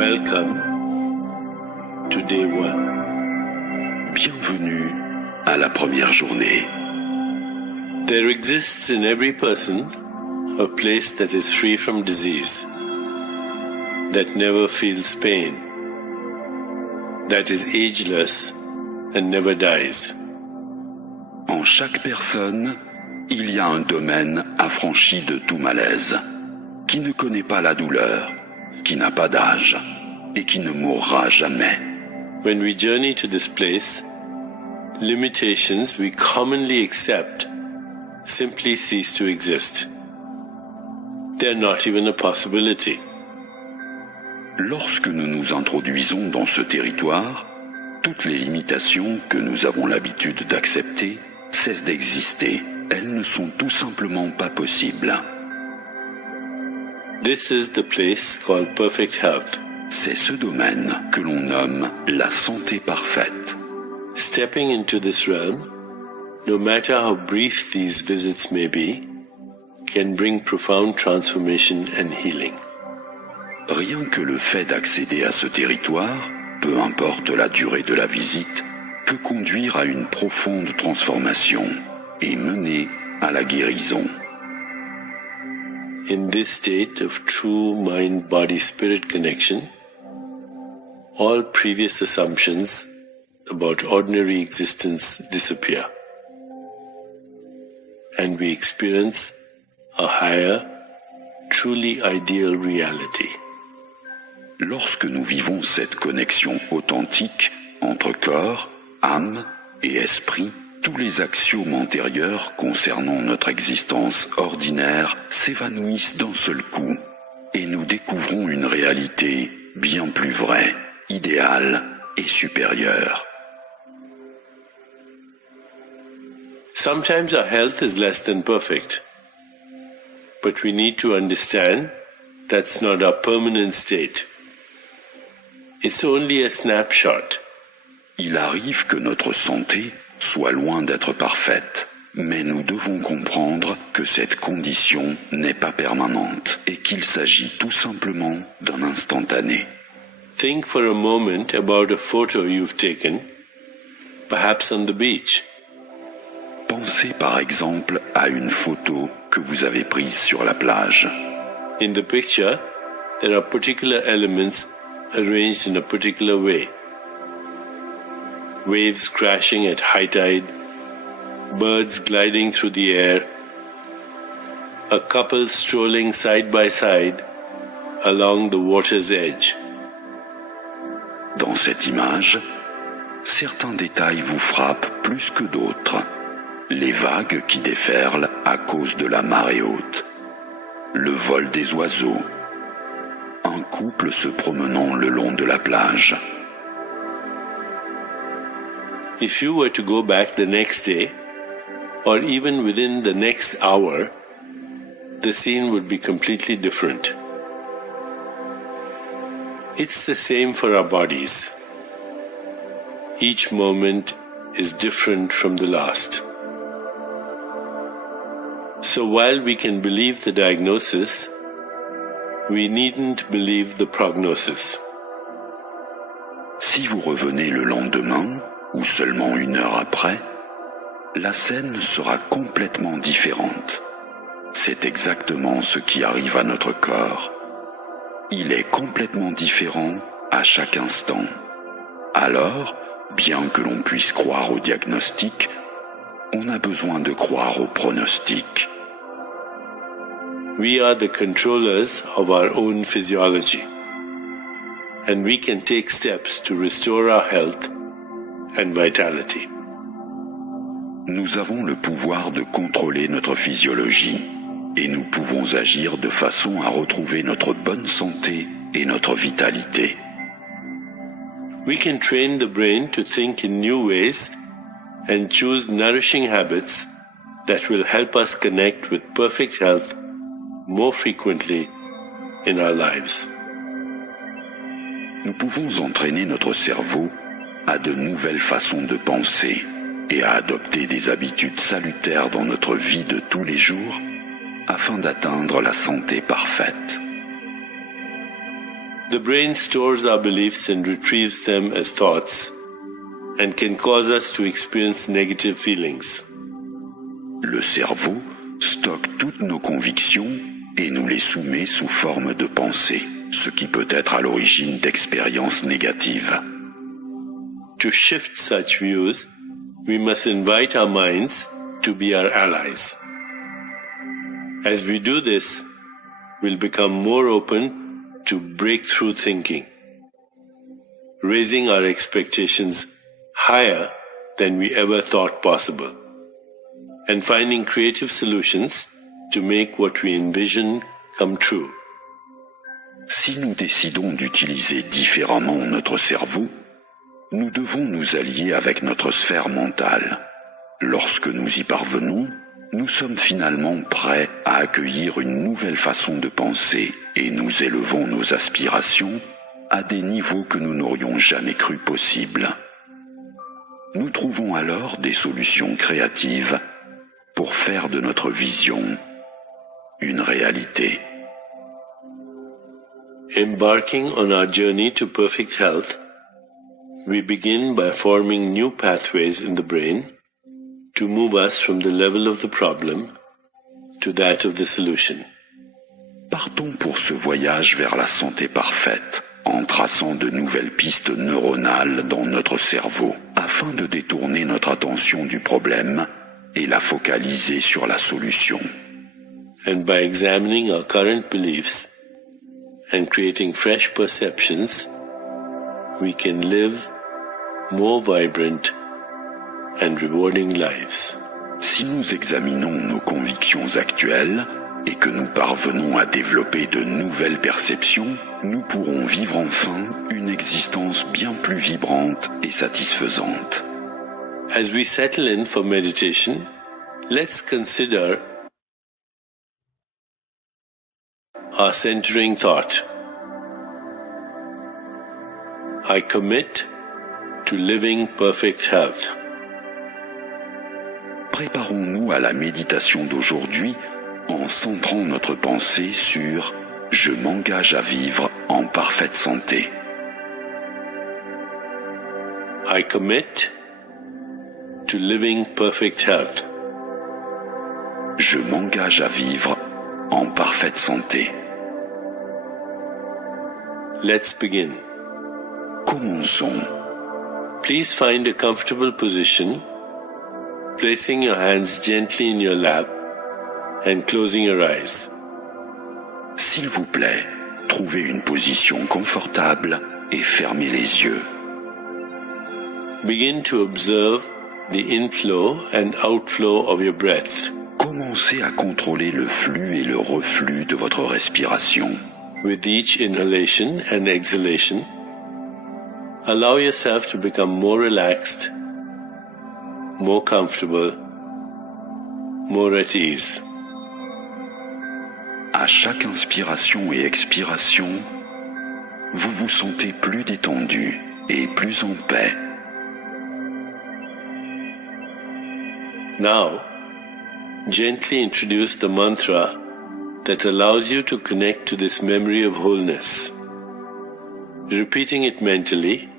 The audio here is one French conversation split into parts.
Welcome to day one. Bienvenue à la première journée. There exists in every person a place that is free from disease, that never feels pain, that is ageless and never dies. En chaque personne, il y a un domaine affranchi de tout malaise, qui ne connaît pas la douleur, qui n'a pas d'âge et qui ne mourra jamais. When we journey to this place, limitations we commonly accept simply cease to exist. They're not even a possibility. Lorsque nous nous introduisons dans ce territoire, toutes les limitations que nous avons l'habitude d'accepter cessent d'exister. Elles ne sont tout simplement pas possibles. This is the place called perfect health. C'est ce domaine que l'on nomme la santé parfaite. Stepping into this realm, no matter how brief these visits may be, can bring profound transformation and healing. Rien que le fait d'accéder à ce territoire, peu importe la durée de la visite, peut conduire à une profonde transformation et mener à la guérison. In this state of true mind-body-spirit connection, all previous assumptions about ordinary existence disappear, and we experience a higher, truly ideal reality. Lorsque nous vivons cette connexion authentique entre corps, âme et esprit, tous les axiomes antérieurs concernant notre existence ordinaire s'évanouissent d'un seul coup et nous découvrons une réalité bien plus vraie, idéale et supérieure. Sometimes our health is less than perfect, but we need to understand that's not our permanent state. It's only a snapshot. Il arrive que notre santé soit loin d'être parfaite, mais nous devons comprendre que cette condition n'est pas permanente et qu'il s'agit tout simplement d'un instantané. Think for a moment about a photo you've taken, perhaps on the beach. Pensez par exemple à une photo que vous avez prise sur la plage. In the picture, there are particular elements arranged in a particular way. Waves crashing at high tide, birds gliding through the air, a couple strolling side by side along the water's edge. Dans cette image, certains détails vous frappent plus que d'autres. Les vagues qui déferlent à cause de la marée haute, le vol des oiseaux, un couple se promenant le long de la plage. If you were to go back the next day, or even within the next hour, the scene would be completely different. It's the same for our bodies. Each moment is different from the last. So while we can believe the diagnosis, we needn't believe the prognosis. Si vous revenez le lendemain, ou seulement une heure après, la scène sera complètement différente. C'est exactement ce qui arrive à notre corps. Il est complètement différent à chaque instant. Alors, bien que l'on puisse croire au diagnostic, on a besoin de croire au pronostic. We are the controllers of our own physiology, and we can take steps to restore our health and vitality. Nous avons le pouvoir de contrôler notre physiologie et nous pouvons agir de façon à retrouver notre bonne santé et notre vitalité. We can train the brain to think in new ways and choose nourishing habits that will help us connect with perfect health more frequently in our lives. Nous pouvons entraîner notre cerveau à de nouvelles façons de penser et à adopter des habitudes salutaires dans notre vie de tous les jours afin d'atteindre la santé parfaite. The brain stores our beliefs and retrieves them as thoughts and can cause us to experience negative feelings. Le cerveau stocke toutes nos convictions et nous les soumet sous forme de pensées, ce qui peut être à l'origine d'expériences négatives. To shift such views, we must invite our minds to be our allies. As we do this, we'll become more open to breakthrough thinking, raising our expectations higher than we ever thought possible, and finding creative solutions to make what we envision come true. Si nous décidons d'utiliser différemment notre cerveau, nous devons nous allier avec notre sphère mentale. Lorsque nous y parvenons, nous sommes finalement prêts à accueillir une nouvelle façon de penser et nous élevons nos aspirations à des niveaux que nous n'aurions jamais cru possibles. Nous trouvons alors des solutions créatives pour faire de notre vision une réalité. Embarking on our journey to perfect health, we begin by forming new pathways in the brain to move us from the level of the problem to that of the solution. Partons pour ce voyage vers la santé parfaite en traçant de nouvelles pistes neuronales dans notre cerveau afin de détourner notre attention du problème et la focaliser sur la solution. And by examining our current beliefs and creating fresh perceptions, we can live more vibrant and rewarding lives. Si nous examinons nos convictions actuelles et que nous parvenons à développer de nouvelles perceptions, nous pourrons vivre enfin une existence bien plus vibrante et satisfaisante. As we settle in for meditation, let's consider our centering thought. I commit to living perfect health. Préparons-nous à la méditation d'aujourd'hui en centrant notre pensée sur « Je m'engage à vivre en parfaite santé ». I commit to living perfect health. Je m'engage à vivre en parfaite santé. Let's begin. Commençons. Please find a comfortable position, placing your hands gently in your lap and closing your eyes. S'il vous plaît, trouvez une position confortable et fermez les yeux. Begin to observe the inflow and outflow of your breath. Commencez à contrôler le flux et le reflux de votre respiration. With each inhalation and exhalation, allow yourself to become more relaxed, more comfortable, more at ease. À chaque inspiration et expiration, vous vous sentez plus détendu et plus en paix. Now, gently introduce the mantra that allows you to connect to this memory of wholeness, repeating it mentally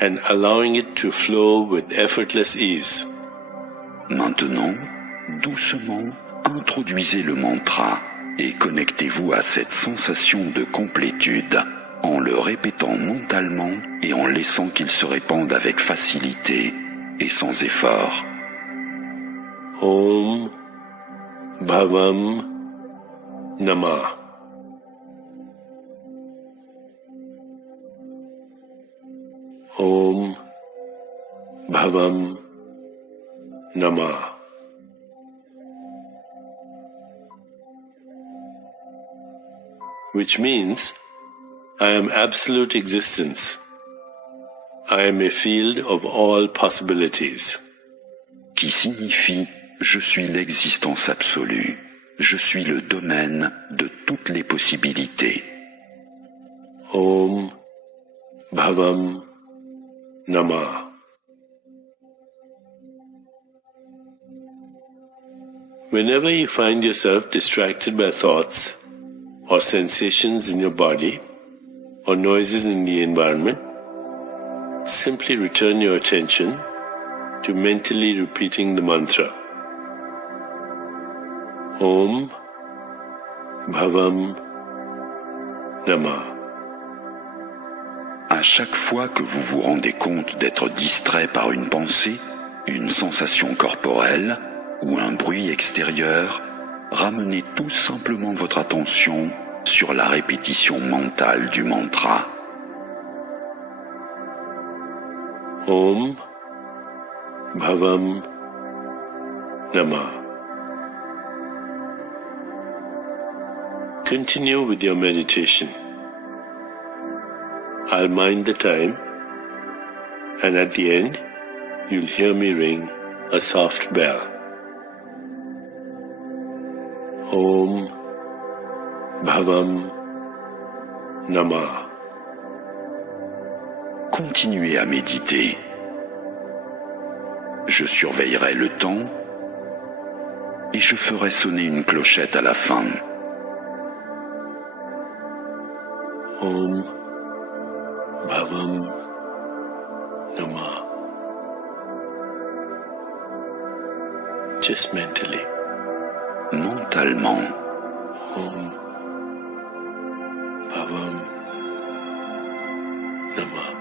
and allowing it to flow with effortless ease. Maintenant, doucement, introduisez le mantra et connectez-vous à cette sensation de complétude en le répétant mentalement et en laissant qu'il se répande avec facilité et sans effort. Om Bhavam Namah. Om Bhavam Namah. Which means, I am absolute existence. I am a field of all possibilities. Qui signifie « Je suis l'existence absolue, je suis le domaine de toutes les possibilités ». Om Bhavam Namah. Whenever you find yourself distracted by thoughts or sensations in your body, or noises in the environment, simply return your attention to mentally repeating the mantra. Om Bhavam Namah. À chaque fois que vous vous rendez compte d'être distrait par une pensée, une sensation corporelle ou un bruit extérieur, ramenez tout simplement votre attention sur la répétition mentale du mantra. Om Bhavam Namah. Continue with your meditation. I'll mind the time, and at the end, you'll hear me ring a soft bell. Om Bhavam Namah. Continuez à méditer. Je surveillerai le temps et je ferai sonner une clochette à la fin. Om Bhavam Namah. Just mentally. Mentalement. Om Bhavam Namah.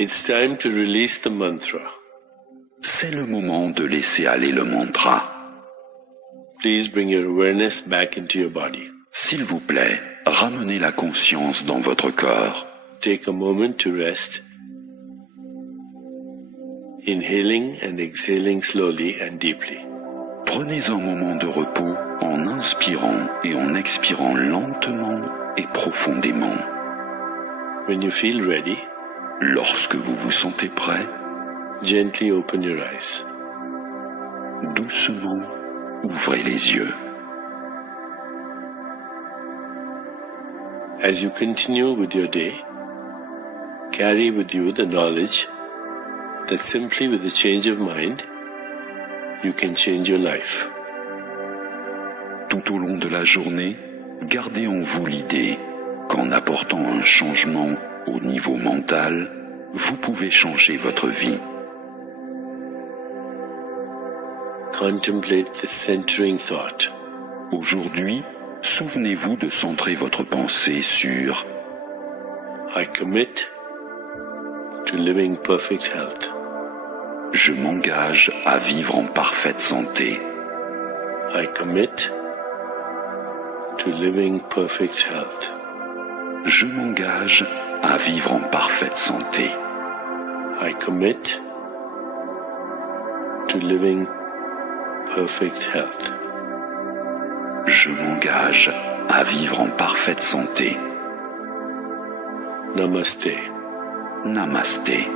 It's time to release the mantra. C'est le moment de laisser aller le mantra. Please bring your awareness back into your body. S'il vous plaît, ramenez la conscience dans votre corps. Take a moment to rest. Inhaling and exhaling slowly and deeply. Prenez un moment de repos en inspirant et en expirant lentement et profondément. When you feel ready, lorsque vous vous sentez prêt, gently open your eyes. Doucement, ouvrez les yeux. As you continue with your day, carry with you the knowledge that simply with a change of mind, you can change your life. Tout au long de la journée, gardez en vous l'idée qu'en apportant un changement au niveau mental, vous pouvez changer votre vie. Contemplate the centering thought. Aujourd'hui, souvenez-vous de centrer votre pensée sur I commit to living perfect health. Je m'engage à vivre en parfaite santé. I commit to living perfect health. Je m'engage à vivre en parfaite santé. I commit to living perfect health. Je m'engage à vivre en parfaite santé. Namaste. Namasté.